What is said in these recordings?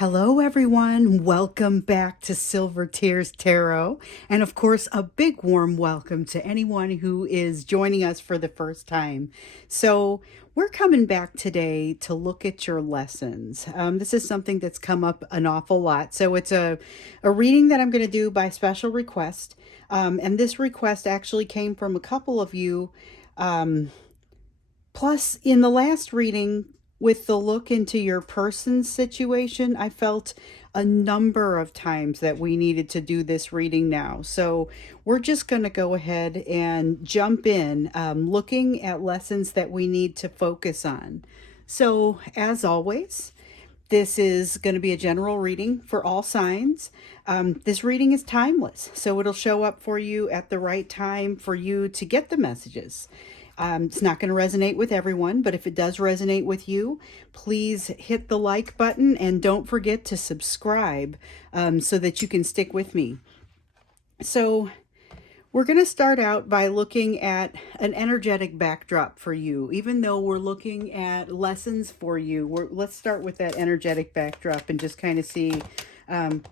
Hello, everyone. Welcome back to Silver Tears Tarot. And of course, a big warm welcome to anyone who is joining us for the first time. So, we're coming back today to look at your lessons. This is something that's come up an awful lot. So, it's a reading that I'm going to do by special request. And this request actually came from a couple of you. Um, Plus, in the last reading, with the look into your person's situation, I felt a number of times that we needed to do this reading now. So we're just going to go ahead and jump in, looking at lessons that we need to focus on. So, as always, this is going to be a general reading for all signs. This reading is timeless, so it'll show up for you at the right time for you to get the messages. It's not going to resonate with everyone, but if it does resonate with you, please hit the like button and don't forget to subscribe so that you can stick with me. So, we're going to start out by looking at an energetic backdrop for you. Even though we're looking at lessons for you, let's start with that energetic backdrop and just kind of see um,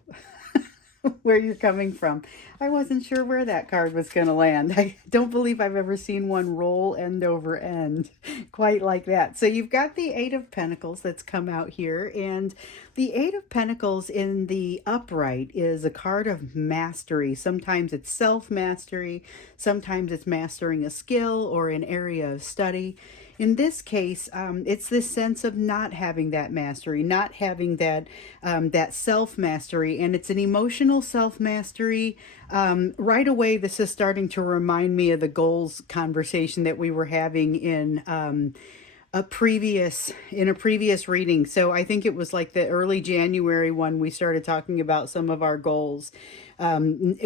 where you're coming from. I wasn't sure where that card was going to land. I don't believe I've ever seen one roll end over end quite like that. So you've got the Eight of Pentacles that's come out here, and the Eight of Pentacles in the upright is a card of mastery. Sometimes it's self-mastery, sometimes it's mastering a skill or an area of study. In this case, it's this sense of not having that mastery, not having that self-mastery, and it's an emotional self-mastery. Right away, this is starting to remind me of the goals conversation that we were having in a previous reading. So I think it was like the early January one, we started talking about some of our goals,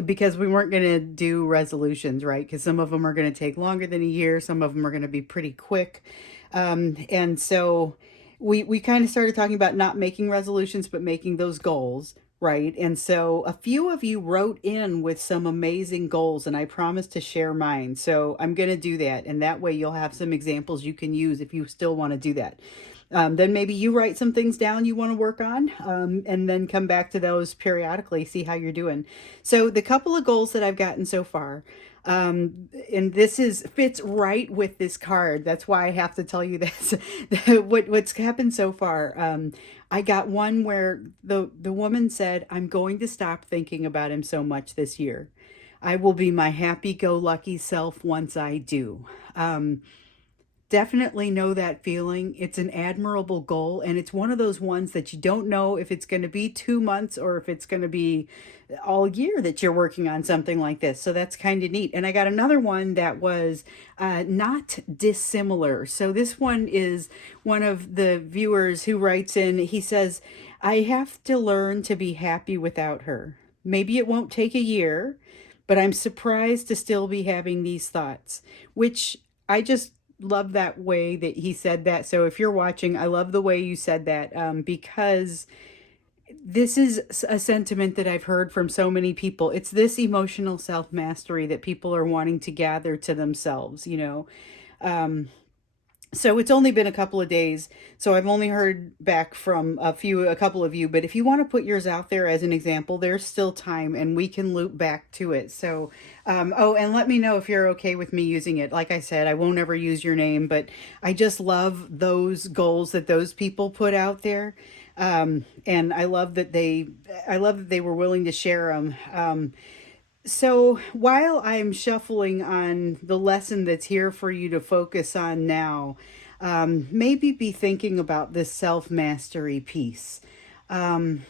because we weren't going to do resolutions, right? Because some of them are going to take longer than a year, some of them are going to be pretty quick, and so we kind of started talking about not making resolutions but making those goals, right? And so a few of you wrote in with some amazing goals, and I promised to share mine. So I'm going to do that. And that way you'll have some examples you can use if you still want to do that. Then maybe you write some things down you want to work on, and then come back to those periodically, see how you're doing. So the couple of goals that I've gotten so far, and this is fits right with this card. That's why I have to tell you this. What's happened so far. I got one where the woman said, "I'm going to stop thinking about him so much this year. I will be my happy-go-lucky self once I do." Definitely know that feeling. It's an admirable goal, and it's one of those ones that you don't know if it's going to be 2 months or if it's going to be all year that you're working on something like this. So that's kind of neat. And I got another one that was not dissimilar. So this one is one of the viewers who writes in. He says, "I have to learn to be happy without her. Maybe it won't take a year, but I'm surprised to still be having these thoughts," which I just love that way that he said that. So if you're watching, I love the way you said that, because this is a sentiment that I've heard from so many people. It's this emotional self-mastery that people are wanting to gather to themselves, you know. So it's only been a couple of days, so I've only heard back from a couple of you, but if you want to put yours out there as an example, there's still time and we can loop back to it. So, oh, and let me know if you're okay with me using it. Like I said, I won't ever use your name, but I just love those goals that those people put out there. And I love that they were willing to share them. So while I'm shuffling on the lesson that's here for you to focus on now, maybe be thinking about this self-mastery piece. Um,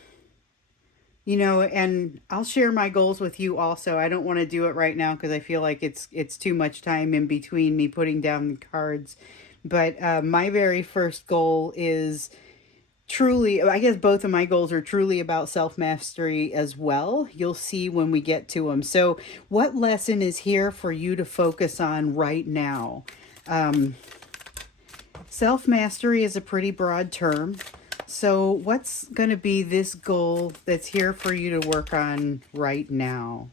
and I'll share my goals with you also. I don't want to do it right now because I feel like it's too much time in between me putting down the cards. But my very first goal is truly, I guess both of my goals are truly about self-mastery as well. You'll see when we get to them. So what lesson is here for you to focus on right now? Self-mastery is a pretty broad term. So what's going to be this goal that's here for you to work on right now?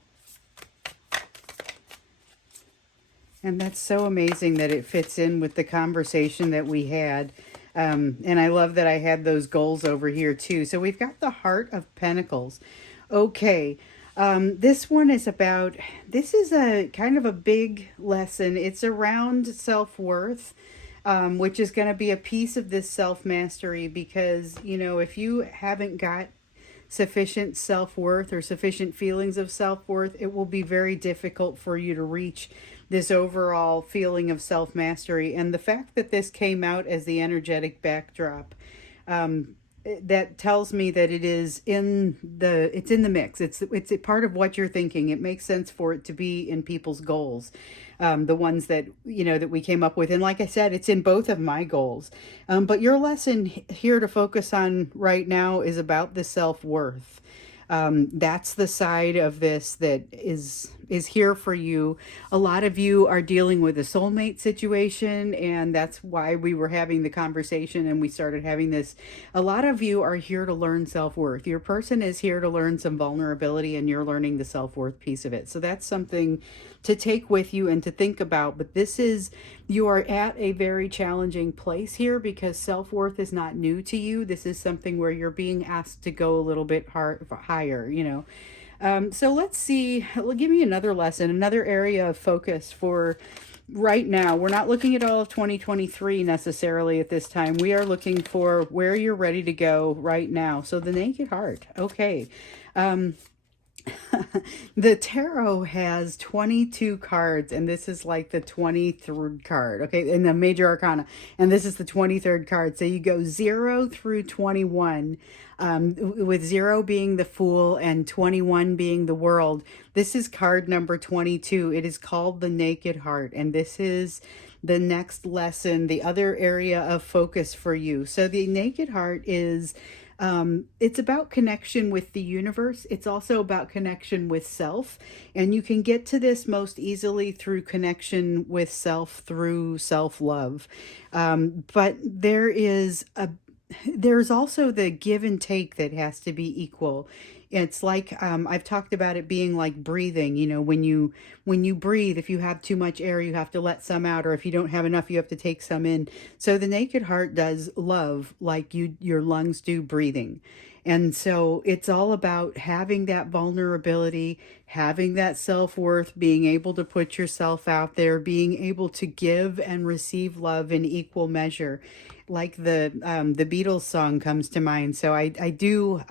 And that's so amazing that it fits in with the conversation that we had. And I love that I had those goals over here too. So we've got the Heart of Pentacles. Okay. This one is about, this is a kind of a big lesson. It's around self-worth, which is going to be a piece of this self-mastery because, you know, if you haven't got sufficient self-worth or sufficient feelings of self-worth, it will be very difficult for you to reach this overall feeling of self-mastery. And the fact that this came out as the energetic backdrop, um, that tells me that it's in the mix. It's a part of what you're thinking. It makes sense for it to be in people's goals, the ones that you know that we came up with. And like I said, it's in both of my goals. But your lesson here to focus on right now is about the self-worth. That's the side of this that is here for you. A lot of you are dealing with a soulmate situation, and that's why we were having the conversation and we started having this. A lot of you are here to learn self-worth. Your person is here to learn some vulnerability, and you're learning the self-worth piece of it. So that's something to take with you and to think about. But this is, you are at a very challenging place here because self-worth is not new to you. This is something where you're being asked to go a little bit higher, you know. So let's see, give me another lesson, another area of focus for right now. We're not looking at all of 2023 necessarily at this time. We are looking for where you're ready to go right now. So the Naked Heart. Okay. The tarot has 22 cards, and this is like the 23rd card, okay, in the major arcana, and this is the 23rd card. So you go 0 through 21, with 0 being the Fool and 21 being the World. This is card number 22. It is called the Naked Heart, and this is the next lesson, the other area of focus for you. So the Naked Heart is, it's about connection with the universe. It's also about connection with self. And you can get to this most easily through connection with self, through self-love. But there's also the give and take that has to be equal. It's like, I've talked about it being like breathing. You know, when you breathe, if you have too much air, you have to let some out, or if you don't have enough, you have to take some in. So the Naked Heart does love like your lungs do breathing. And so it's all about having that vulnerability, having that self-worth, being able to put yourself out there, being able to give and receive love in equal measure. Like the Beatles song comes to mind. So I do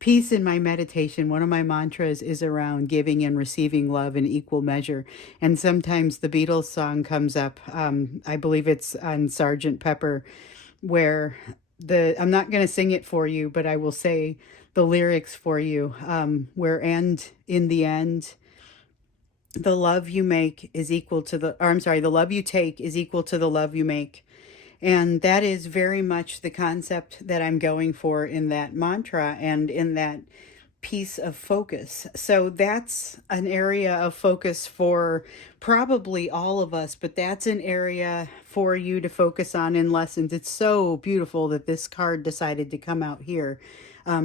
peace in my meditation. One of my mantras is around giving and receiving love in equal measure. And sometimes the Beatles song comes up. I believe it's on Sergeant Pepper, where I'm not going to sing it for you, but I will say the lyrics for you, where, and in the end, the love you make is equal to or I'm sorry, the love you take is equal to the love you make. And that is very much the concept that I'm going for in that mantra and in that piece of focus. So that's an area of focus for probably all of us, but that's an area for you to focus on in lessons. It's so beautiful that this card decided to come out here,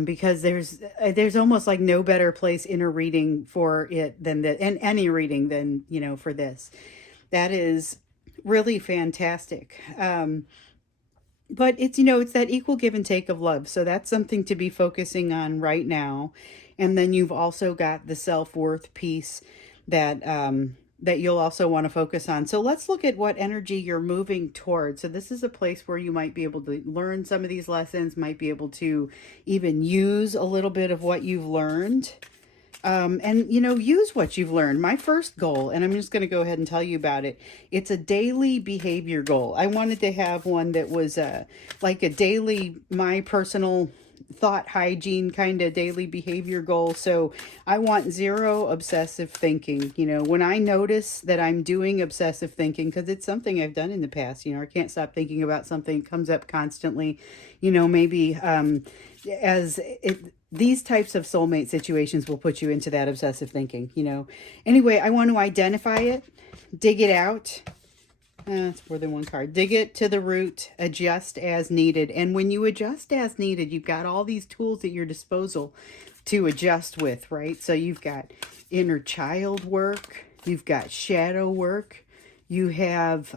because there's almost like no better place in a reading for it than that, and any reading than, you know, for this. That is really fantastic. But it's, you know, it's that equal give and take of love. So that's something to be focusing on right now. And then you've also got the self-worth piece that that you'll also want to focus on. So let's look at what energy you're moving towards. So this is a place where you might be able to learn some of these lessons, might be able to even use a little bit of what you've learned. And, you know, use what you've learned. My first goal, and I'm just going to go ahead and tell you about it. It's a daily behavior goal. I wanted to have one that was like a daily, my personal thought hygiene kind of daily behavior goal. So I want 0 obsessive thinking. You know, when I notice that I'm doing obsessive thinking, because it's something I've done in the past, you know, I can't stop thinking about something, it comes up constantly, you know, maybe these types of soulmate situations will put you into that obsessive thinking, you know. Anyway, I want to identify it, dig it out. It's more than one card. Dig it to the root, adjust as needed. And when you adjust as needed, you've got all these tools at your disposal to adjust with, right? So you've got inner child work, you've got shadow work, you have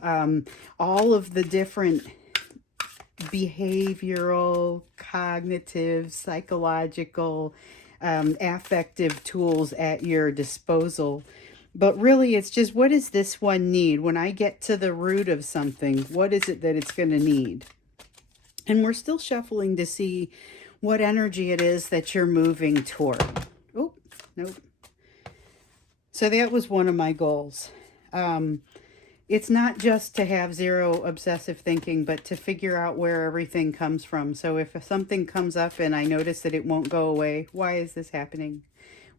all of the different behavioral, cognitive, psychological, affective tools at your disposal. But really, it's just, what does this one need? When I get to the root of something, what is it that it's going to need? And we're still shuffling to see what energy it is that you're moving toward. Oh, nope. So that was one of my goals. It's not just to have zero obsessive thinking, but to figure out where everything comes from. So if something comes up and I notice that it won't go away, why is this happening?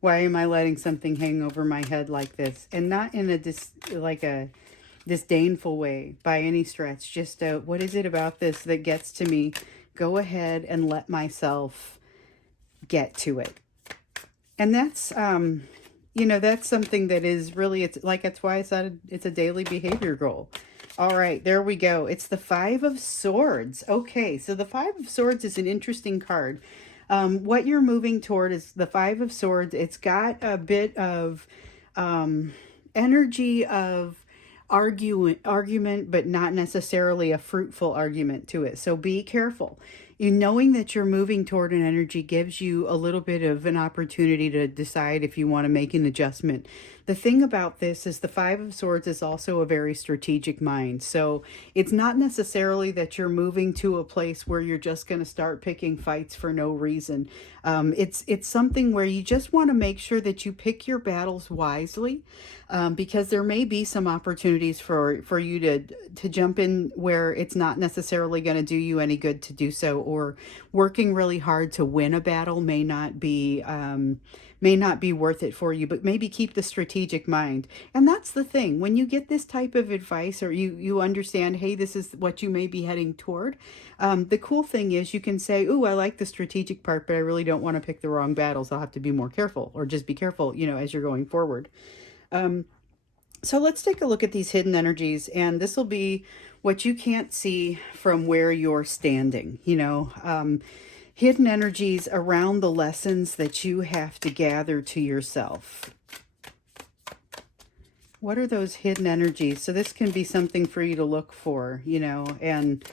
Why am I letting something hang over my head like this? And not in a disdainful way by any stretch. Just what is it about this that gets to me? Go ahead and let myself get to it. And that's something that is really, it's like, that's why it's a daily behavior goal. All right, there we go. It's the Five of Swords. Okay, so the Five of Swords is an interesting card. What you're moving toward is the Five of Swords. It's got a bit of energy of argument, but not necessarily a fruitful argument to it. So be careful. You knowing that you're moving toward an energy gives you a little bit of an opportunity to decide if you want to make an adjustment. The thing about this is the Five of Swords is also a very strategic mind. So it's not necessarily that you're moving to a place where you're just going to start picking fights for no reason. It's something where you just want to make sure that you pick your battles wisely, because there may be some opportunities for you to jump in where it's not necessarily going to do you any good to do so, or working really hard to win a battle may not be worth it for you, but maybe keep the strategic mind. And that's the thing. When you get this type of advice, or you understand, hey, this is what you may be heading toward, the cool thing is you can say, ooh, I like the strategic part, but I really don't want to pick the wrong battles. I'll have to be more careful, or just be careful, as you're going forward. So let's take a look at these hidden energies, and this will be what you can't see from where you're standing. Hidden energies around the lessons that you have to gather to yourself. What are those hidden energies? So this can be something for you to look for, and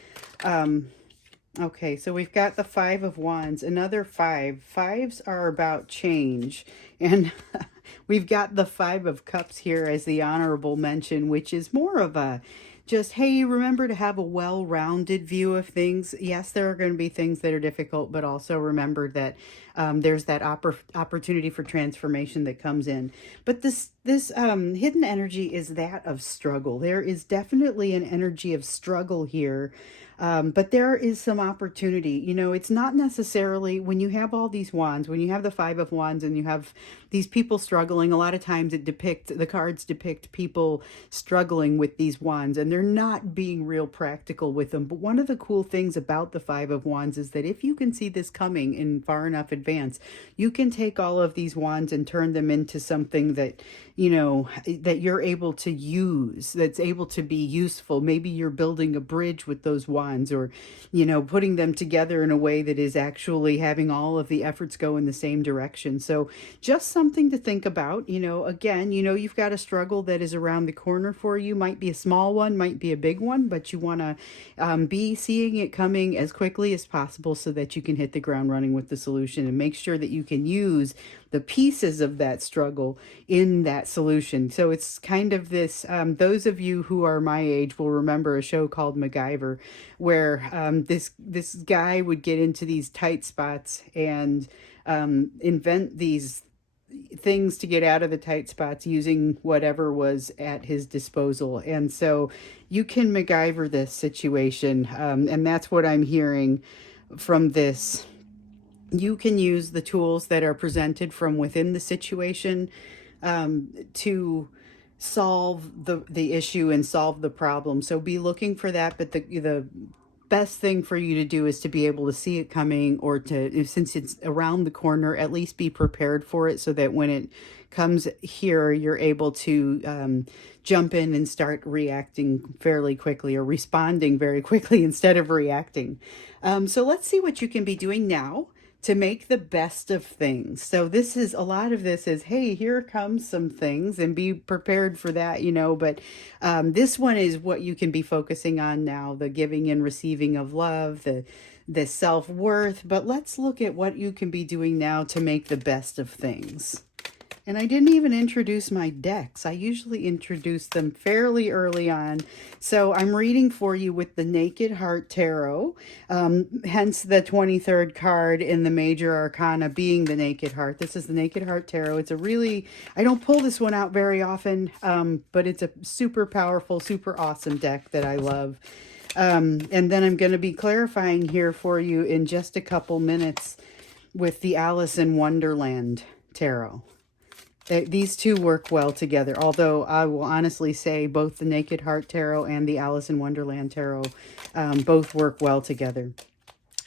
okay, so we've got the Five of Wands, another five. Fives are about change, and we've got the Five of Cups here as the honorable mention, which is more of a just, hey, remember to have a well-rounded view of things. Yes, there are going to be things that are difficult, but also remember that there's that opportunity for transformation that comes in. But this hidden energy is that of struggle. There is definitely an energy of struggle here. But there is some opportunity. It's not necessarily when you have all these wands, when you have the Five of Wands and you have these people struggling, a lot of times the cards depict people struggling with these wands, and they're not being real practical with them. But one of the cool things about the Five of Wands is that if you can see this coming in far enough advance, you can take all of these wands and turn them into something that that you're able to use, that's able to be useful. Maybe you're building a bridge with those wands, or putting them together in a way that is actually having all of the efforts go in the same direction. So just something to think about. Again, you've got a struggle that is around the corner for you. Might be a small one, might be a big one, but you want to be seeing it coming as quickly as possible so that you can hit the ground running with the solution, and make sure that you can use the pieces of that struggle in that solution. So it's kind of this, those of you who are my age will remember a show called MacGyver, where this guy would get into these tight spots and invent these things to get out of the tight spots using whatever was at his disposal. And so you can MacGyver this situation, and that's what I'm hearing from this. You can use the tools that are presented from within the situation to solve the issue and solve the problem. So be looking for that. But the best thing for you to do is to be able to see it coming, or since it's around the corner, at least be prepared for it, so that when it comes here, you're able to jump in and start reacting fairly quickly, or responding very quickly instead of reacting. So let's see what you can be doing now to make the best of things. So this is a lot of this is, hey, here comes some things and be prepared for that, but this one is what you can be focusing on now, the giving and receiving of love, the self-worth. But let's look at what you can be doing now to make the best of things. And I didn't even introduce my decks. I usually introduce them fairly early on. So I'm reading for you with the Naked Heart Tarot, hence the 23rd card in the Major Arcana being the Naked Heart. This is the Naked Heart Tarot. It's a really, I don't pull this one out very often, but it's a super powerful, super awesome deck that I love. And then I'm going to be clarifying here for you in just a couple minutes with the Alice in Wonderland Tarot. These two work well together, although I will honestly say both the Naked Heart Tarot and the Alice in Wonderland Tarot both work well together.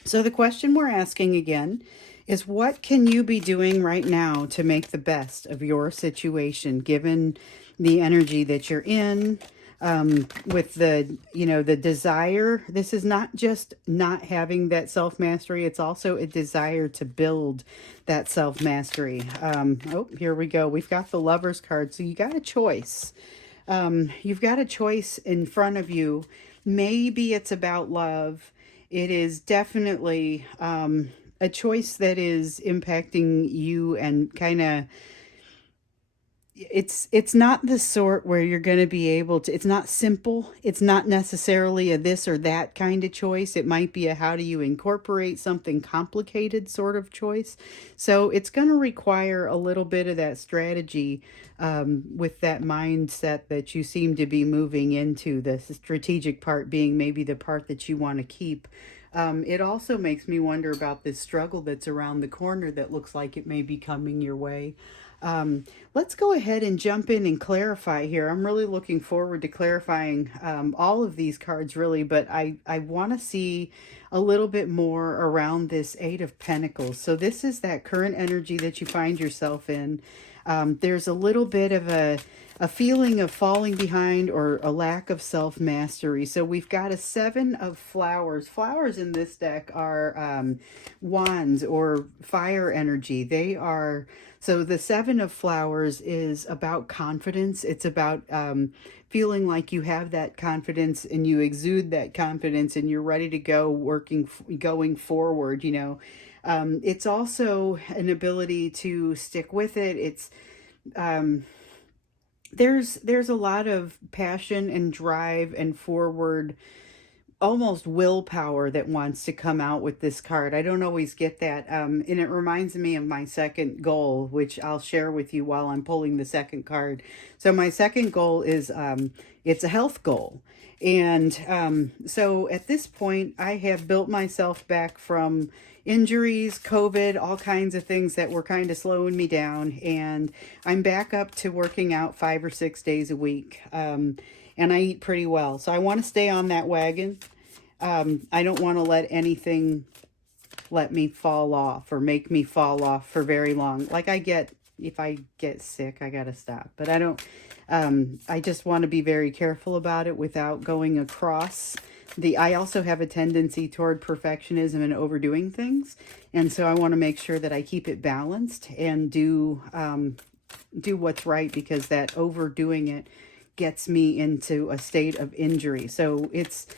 So the question we're asking again is, what can you be doing right now to make the best of your situation, given the energy that you're in, with the desire. This is not just not having that self-mastery. It's also a desire to build that self-mastery. Oh, here we go. We've got the Lover's card. So you got a choice. You've got a choice in front of you. Maybe it's about love. It is definitely a choice that is impacting you and kind of, it's not the sort where you're going to be able to, it's not simple. It's not necessarily a this or that kind of choice. It might be a how do you incorporate something complicated sort of choice. So it's going to require a little bit of that strategy, with that mindset that you seem to be moving into, the strategic part being maybe the part that you want to keep. It also makes me wonder about this struggle that's around the corner that looks like it may be coming your way. Let's go ahead and jump in and clarify here. I'm really looking forward to clarifying all of these cards, really, but I want to see a little bit more around this Eight of Pentacles. So this is that current energy that you find yourself in. There's a little bit of a feeling of falling behind or a lack of self-mastery. So we've got a Seven of Flowers. Flowers in this deck are wands or fire energy. They are, so the Seven of Flowers is about confidence. It's about feeling like you have that confidence and you exude that confidence and you're ready to go going forward, It's also an ability to stick with it. It's there's a lot of passion and drive and forward, almost willpower that wants to come out with this card. I don't always get that. And it reminds me of my second goal, which I'll share with you while I'm pulling the second card. So my second goal is, it's a health goal. And so at this point, I have built myself back from injuries, COVID, all kinds of things that were kind of slowing me down. And I'm back up to working out 5 or 6 days a week. And I eat pretty well. So I want to stay on that wagon. I don't want to let anything let me fall off or make me fall off for very long. Like if I get sick, I got to stop. But I don't, I just want to be very careful about it without going across I also have a tendency toward perfectionism and overdoing things. And so I want to make sure that I keep it balanced and do what's right, because that overdoing it gets me into a state of injury. So it's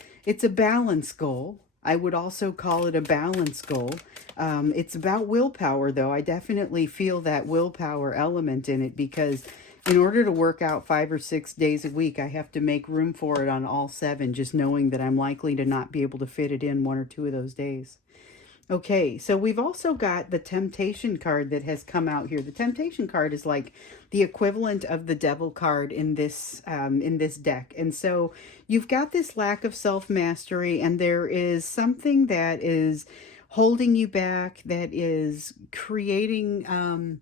a balance goal. I would also call it a balance goal. It's about willpower, though. I definitely feel that willpower element in it, because in order to work out 5 or 6 days a week, I have to make room for it on all 7, just knowing that I'm likely to not be able to fit it in 1 or 2 of those days. Okay, so we've also got the Temptation card that has come out here. The Temptation card is like the equivalent of the Devil card in this deck. And so you've got this lack of self-mastery, and there is something that is holding you back, that is creating...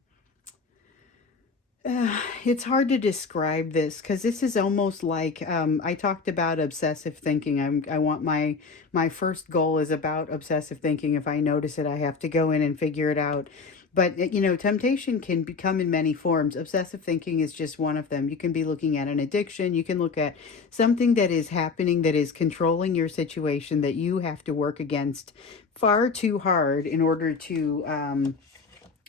it's hard to describe this, because this is almost like, I talked about obsessive thinking. I want my first goal is about obsessive thinking. If I notice it, I have to go in and figure it out. But, you know, temptation can become in many forms. Obsessive thinking is just one of them. You can be looking at an addiction. You can look at something that is happening that is controlling your situation that you have to work against far too hard in order to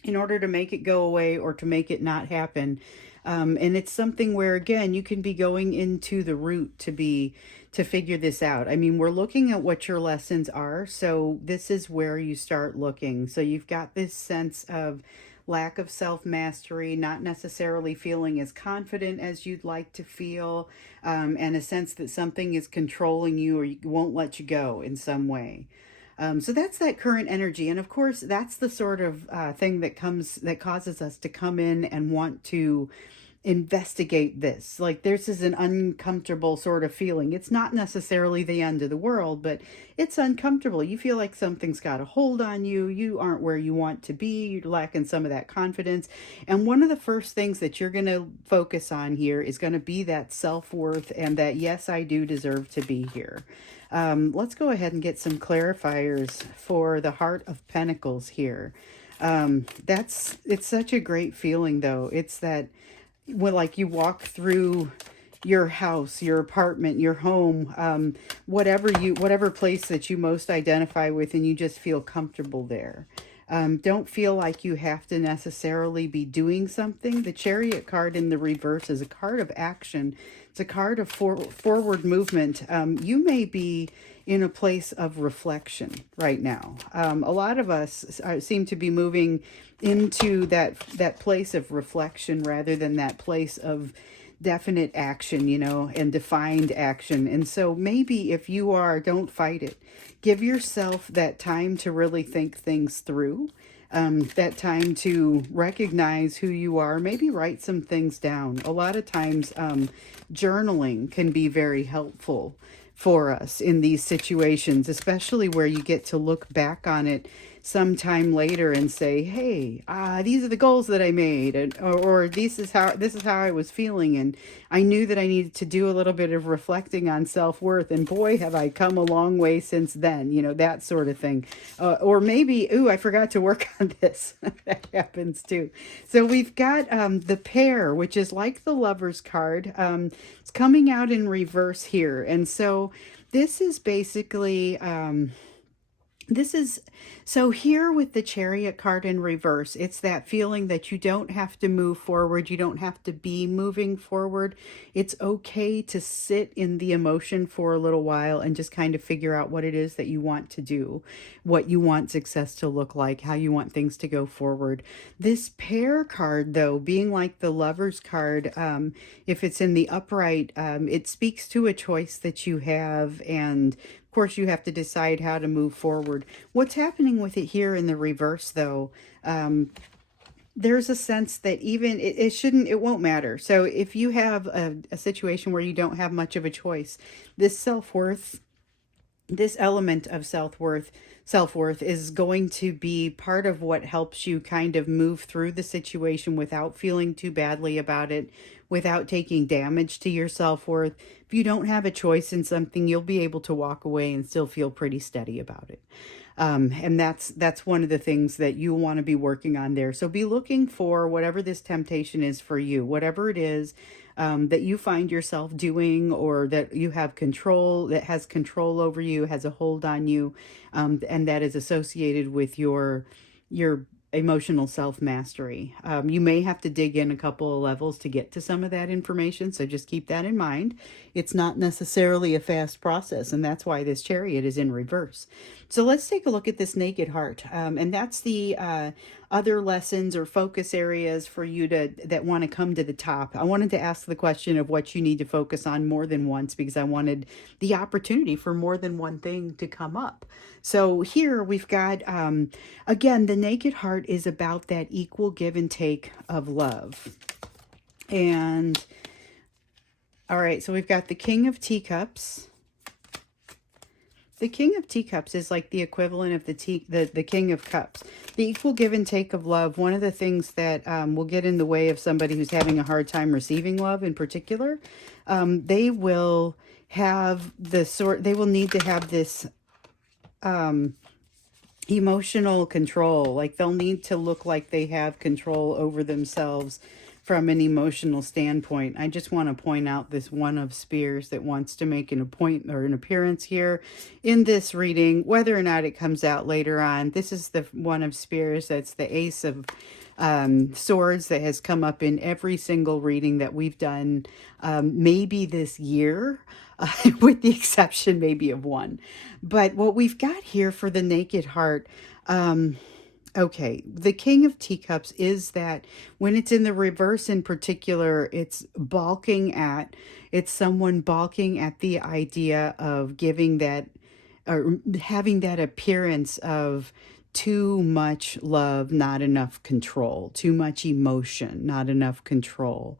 make it go away or to make it not happen. And it's something where, again, you can be going into the root to figure this out. I mean, we're looking at what your lessons are. So this is where you start looking. So you've got this sense of lack of self mastery, not necessarily feeling as confident as you'd like to feel, and a sense that something is controlling you or won't let you go in some way. So that's that current energy, and of course, that's the sort of thing that causes us to come in and want to investigate this. Like this is an uncomfortable sort of feeling. It's not necessarily the end of the world, but it's uncomfortable. You feel like something's got a hold on you. You aren't where you want to be. You're lacking some of that confidence. And one of the first things that you're going to focus on here is going to be that self-worth and that, yes, I do deserve to be here. Let's go ahead and get some clarifiers for the Heart of Pentacles here. It's such a great feeling though. It's that when like you walk through your house, your apartment, your home, whatever place that you most identify with, and you just feel comfortable there. Don't feel like you have to necessarily be doing something. The Chariot card in the reverse is a card of action. It's a card of forward movement. You may be in a place of reflection right now. A lot of us seem to be moving into that place of reflection rather than that place of definite action, you know, and defined action. And so maybe if you are, don't fight it. Give yourself that time to really think things through, that time to recognize who you are, maybe write some things down. A lot of times, journaling can be very helpful for us in these situations, especially where you get to look back on it sometime later and say, hey, these are the goals that I made, or this is how I was feeling, and I knew that I needed to do a little bit of reflecting on self-worth, and boy, have I come a long way since then, you know, that sort of thing. Or maybe, ooh, I forgot to work on this. That happens too. So we've got the pair, which is like the Lover's card. It's coming out in reverse here, and so this is basically this is so here with the Chariot card in reverse, it's that feeling that you don't have to move forward. You don't have to be moving forward. It's okay to sit in the emotion for a little while and just kind of figure out what it is that you want to do, what you want success to look like, how you want things to go forward. This pair card, though, being like the Lover's card, if it's in the upright, it speaks to a choice that you have, and course, you have to decide how to move forward. What's happening with it here in the reverse, though, there's a sense that even it won't matter. So if you have a situation where you don't have much of a choice, this self-worth, this element of self-worth is going to be part of what helps you kind of move through the situation without feeling too badly about it, without taking damage to your self-worth. If you don't have a choice in something, you'll be able to walk away and still feel pretty steady about it. And that's one of the things that you want to be working on there. So be looking for whatever this temptation is for you, whatever it is that you find yourself doing, or that you have control, that has control over you, has a hold on you, and that is associated with your emotional self-mastery. You may have to dig in a couple of levels to get to some of that information, so just keep that in mind. It's not necessarily a fast process, and that's why this Chariot is in reverse. So let's take a look at this Naked Heart, and that's the other lessons or focus areas for you that want to come to the top. I wanted to ask the question of what you need to focus on more than once, because I wanted the opportunity for more than one thing to come up. So here we've got, again, the Naked Heart is about that equal give and take of love. And, all right, so we've got the King of Teacups. The King of Teacups is like the equivalent of the King of Cups. The equal give and take of love, one of the things that will get in the way of somebody who's having a hard time receiving love in particular, they will need to have this emotional control. Like they'll need to look like they have control over themselves from an emotional standpoint. I just want to point out this one of spears that wants to make an appointment or an appearance here in this reading, whether or not it comes out later on. This is the one of spears that's the ace of swords that has come up in every single reading that we've done, maybe this year, with the exception maybe of one. But what we've got here for the Naked Heart, okay, the King of Teacups is that when it's in the reverse in particular, it's someone balking at the idea of giving that or having that appearance of too much love, not enough control, too much emotion, not enough control.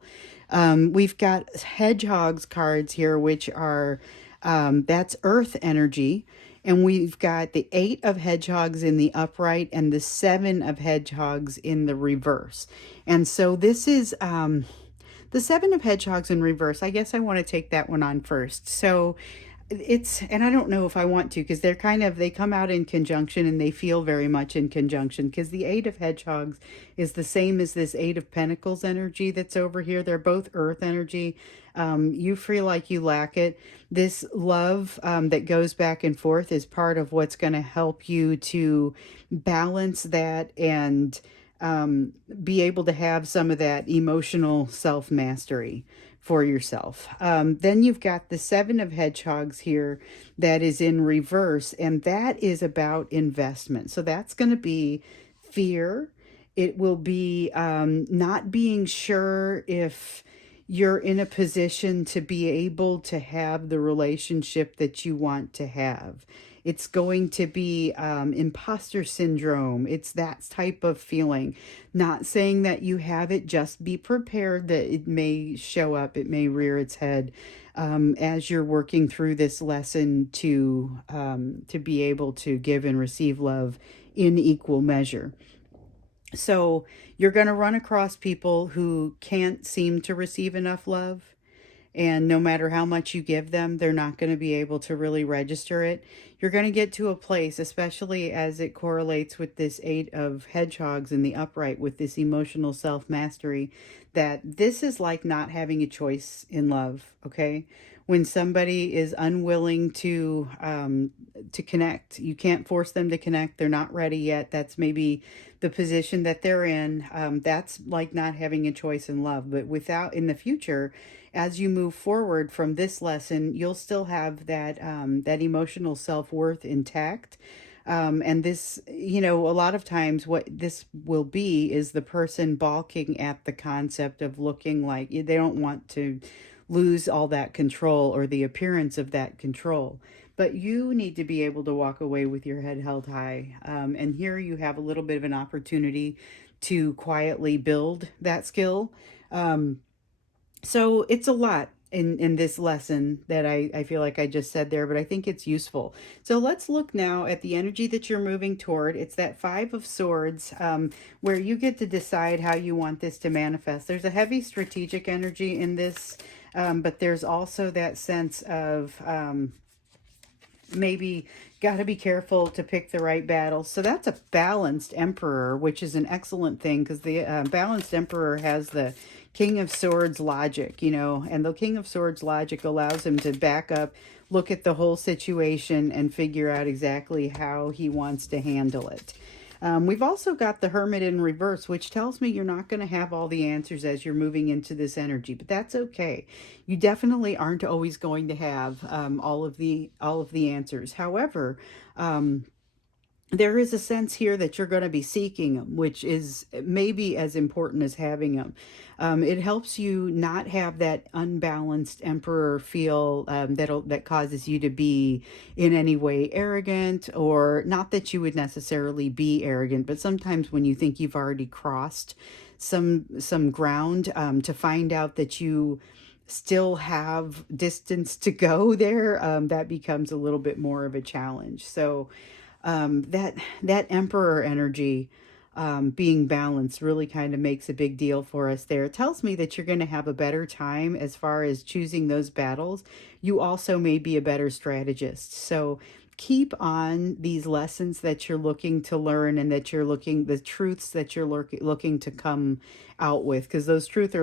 We've got hedgehogs cards here, which are that's earth energy. And we've got the eight of hedgehogs in the upright and the seven of hedgehogs in the reverse. And so this is the seven of hedgehogs in reverse. I guess I want to take that one on first. So it's, and I don't know if I want to, because they come out in conjunction and they feel very much in conjunction, because the eight of hedgehogs is the same as this eight of pentacles energy that's over here. They're both earth energy. You feel like you lack it. This love that goes back and forth is part of what's going to help you to balance that and be able to have some of that emotional self mastery for yourself. Then you've got the seven of hedgehogs here that is in reverse, and that is about investment. So that's going to be fear. It will be not being sure if you're in a position to be able to have the relationship that you want to have. It's going to be imposter syndrome. It's that type of feeling. Not saying that you have it, just be prepared that it may show up, it may rear its head as you're working through this lesson to be able to give and receive love in equal measure. So you're going to run across people who can't seem to receive enough love. And no matter how much you give them, they're not going to be able to really register it. You're going to get to a place, especially as it correlates with this eight of hedgehogs in the upright with this emotional self mastery, that this is like not having a choice in love, okay? When somebody is unwilling to connect, you can't force them to connect. They're not ready yet. That's maybe the position that they're in. That's like not having a choice in love. But without in the future, as you move forward from this lesson, you'll still have that emotional self-worth intact. And this, a lot of times what this will be is the person balking at the concept of looking like they don't want to lose all that control or the appearance of that control. But you need to be able to walk away with your head held high. And here you have a little bit of an opportunity to quietly build that skill. So it's a lot in this lesson that I feel like I just said there, but I think it's useful. So let's look now at the energy that you're moving toward. It's that Five of Swords, where you get to decide how you want this to manifest. There's a heavy strategic energy in this, but there's also that sense of maybe got to be careful to pick the right battles. So that's a balanced emperor, which is an excellent thing because the balanced emperor has the King of Swords logic, and the King of Swords logic allows him to back up, look at the whole situation, and figure out exactly how he wants to handle it. We've also got the Hermit in reverse, which tells me you're not going to have all the answers as you're moving into this energy, but that's okay. You definitely aren't always going to have all of the answers. However, there is a sense here that you're going to be seeking them, which is maybe as important as having them. It helps you not have that unbalanced emperor feel that causes you to be in any way arrogant, or not that you would necessarily be arrogant, but sometimes when you think you've already crossed some ground, to find out that you still have distance to go there, that becomes a little bit more of a challenge. So that emperor energy being balanced really kind of makes a big deal for us there. It tells me that you're going to have a better time as far as choosing those battles. You also may be a better strategist. So keep on these lessons that you're looking to learn, and that you're looking, the truths that you're looking to come out with, because those truths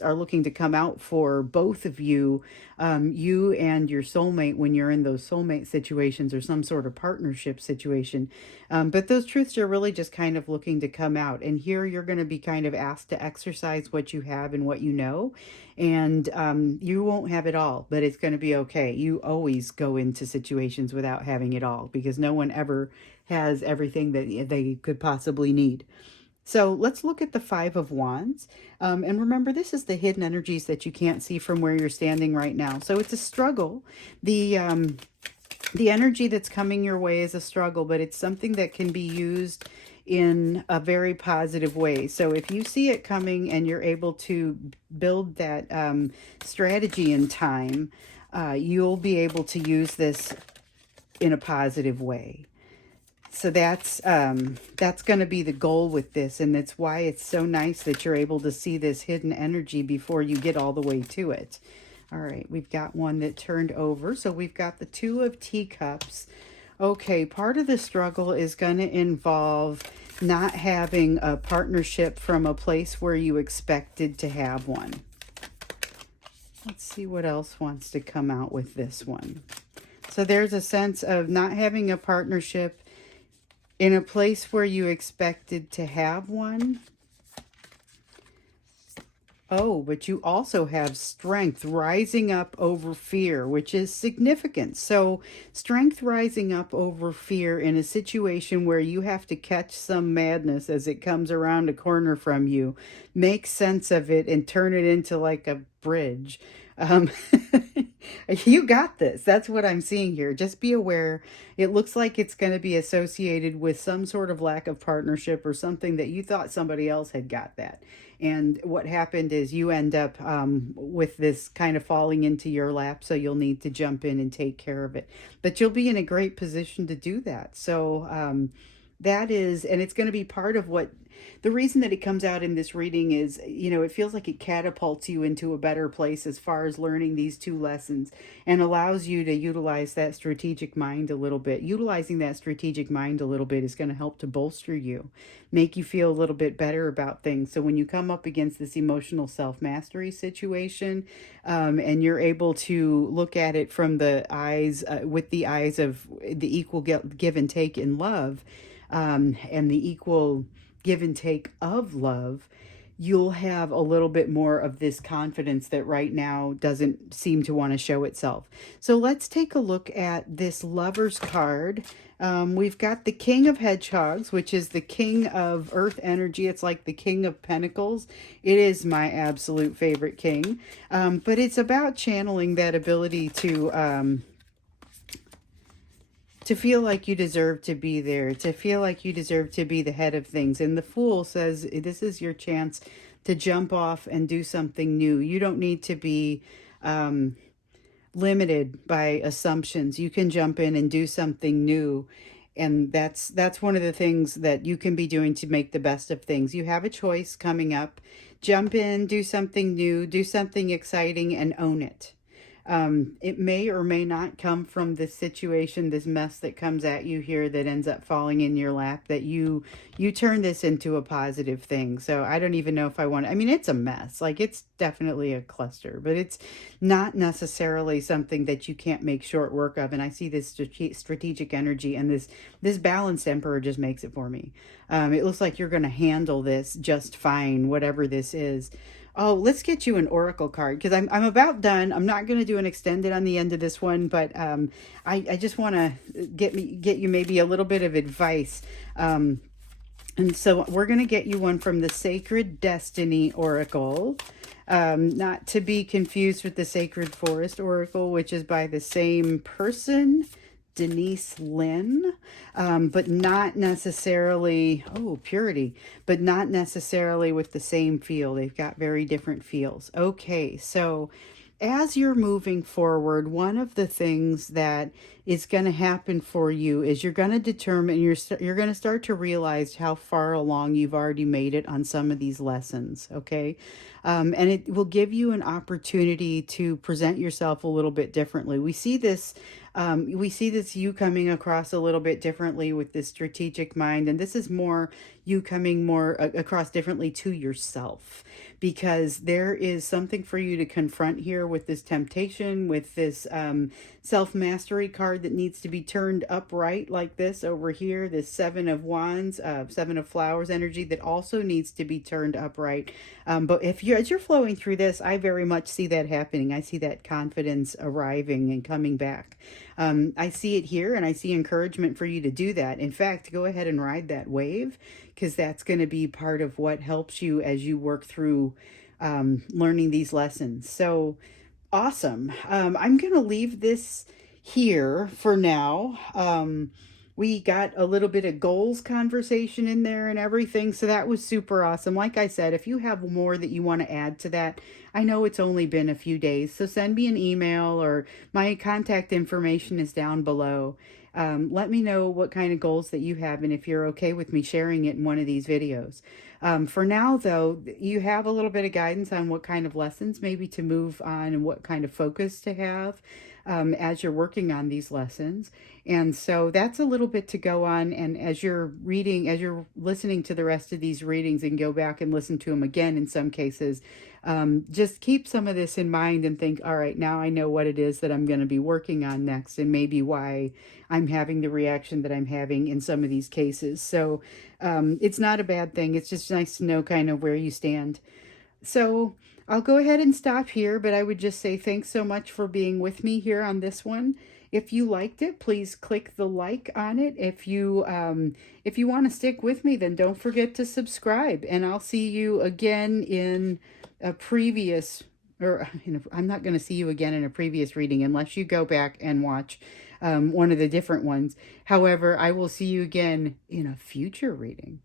are looking to come out for both of you, you and your soulmate, when you're in those soulmate situations or some sort of partnership situation. But those truths are really just kind of looking to come out, and here you're going to be kind of asked to exercise what you have and what you know. And you won't have it all, but it's going to be okay. You always go into situations without having it all, because no one ever has everything that they could possibly need. So let's look at the Five of Wands. And remember, this is the hidden energies that you can't see from where you're standing right now. So it's a struggle. The energy that's coming your way is a struggle, but it's something that can be used in a very positive way. So if you see it coming and you're able to build that strategy in time, you'll be able to use this in a positive way. So that's going to be the goal with this, and that's why it's so nice that you're able to see this hidden energy before you get all the way to it. All right, we've got one that turned over. So we've got the Two of Teacups. Okay, part of the struggle is going to involve not having a partnership from a place where you expected to have one. Let's see what else wants to come out with this one. So there's a sense of not having a partnership in a place where you expected to have one. Oh, but you also have strength rising up over fear, which is significant. So strength rising up over fear in a situation where you have to catch some madness as it comes around a corner from you, make sense of it, and turn it into like a bridge. Um, you got this. That's what I'm seeing here. Just be aware. It looks like it's going to be associated with some sort of lack of partnership or something that you thought somebody else had got that. And what happened is you end up with this kind of falling into your lap, so you'll need to jump in and take care of it. But you'll be in a great position to do that. So that is, and it's going to be part of what, the reason that it comes out in this reading is, it feels like it catapults you into a better place as far as learning these two lessons, and allows you to utilize that strategic mind a little bit. Utilizing that strategic mind a little bit is going to help to bolster you, make you feel a little bit better about things. So when you come up against this emotional self-mastery situation, and you're able to look at it from the eyes, with the eyes of the equal give and take in love, and the equal give and take of love, you'll have a little bit more of this confidence that right now doesn't seem to want to show itself. So let's take a look at this Lover's card. We've got the King of Hedgehogs, which is the king of earth energy. It's like the King of Pentacles. It is my absolute favorite king. But it's about channeling that ability to feel like you deserve to be there, to feel like you deserve to be the head of things. And the Fool says this is your chance to jump off and do something new. You don't need to be limited by assumptions. You can jump in and do something new. And that's one of the things that you can be doing to make the best of things. You have a choice coming up. Jump in, do something new, do something exciting, and own it. It may or may not come from this situation, this mess that comes at you here that ends up falling in your lap, that you turn this into a positive thing. So I don't even know if I want to, I mean, it's a mess. Like, it's definitely a cluster, but it's not necessarily something that you can't make short work of. And I see this strategic energy, and this balanced Emperor just makes it for me. It looks like you're going to handle this just fine, whatever this is. Oh, let's get you an oracle card, because I'm about done. I'm not going to do an extended on the end of this one, but I just want to get you maybe a little bit of advice. And so we're going to get you one from the Sacred Destiny Oracle, not to be confused with the Sacred Forest Oracle, which is by the same person, Denise Lynn, but not necessarily, purity, but not necessarily with the same feel. They've got very different feels. Okay, so as you're moving forward, one of the things that is going to happen for you is you're going to determine, you're going to start to realize how far along you've already made it on some of these lessons, okay? And it will give you an opportunity to present yourself a little bit differently. We see this We see this you coming across a little bit differently with this strategic mind, and this is more you coming more across differently to yourself, because there is something for you to confront here with this temptation, with this self mastery card that needs to be turned upright like this over here, this Seven of Wands, Seven of Flowers energy that also needs to be turned upright. But if you're as you're flowing through this, I very much see that happening. I see that confidence arriving and coming back. I see it here, and I see encouragement for you to do that. In fact, go ahead and ride that wave, because that's going to be part of what helps you as you work through learning these lessons. So awesome. I'm going to leave this here for now. We got a little bit of goals conversation in there and everything. So that was super awesome. Like I said, if you have more that you want to add to that, I know it's only been a few days. So send me an email, or my contact information is down below. Let me know what kind of goals that you have and if you're okay with me sharing it in one of these videos. For now, though, you have a little bit of guidance on what kind of lessons maybe to move on and what kind of focus to have as you're working on these lessons. And so that's a little bit to go on. And as you're reading, as you're listening to the rest of these readings and go back and listen to them again in some cases, just keep some of this in mind and think, all right, now I know what it is that I'm going to be working on next, and maybe why I'm having the reaction that I'm having in some of these cases. So it's not a bad thing. It's just nice to know kind of where you stand. So I'll go ahead and stop here, but I would just say thanks so much for being with me here on this one. If you liked it, please click the like on it. If you want to stick with me, then don't forget to subscribe, and I'll see you again in a previous, or I'm not going to see you again in a previous reading unless you go back and watch one of the different ones. However, I will see you again in a future reading.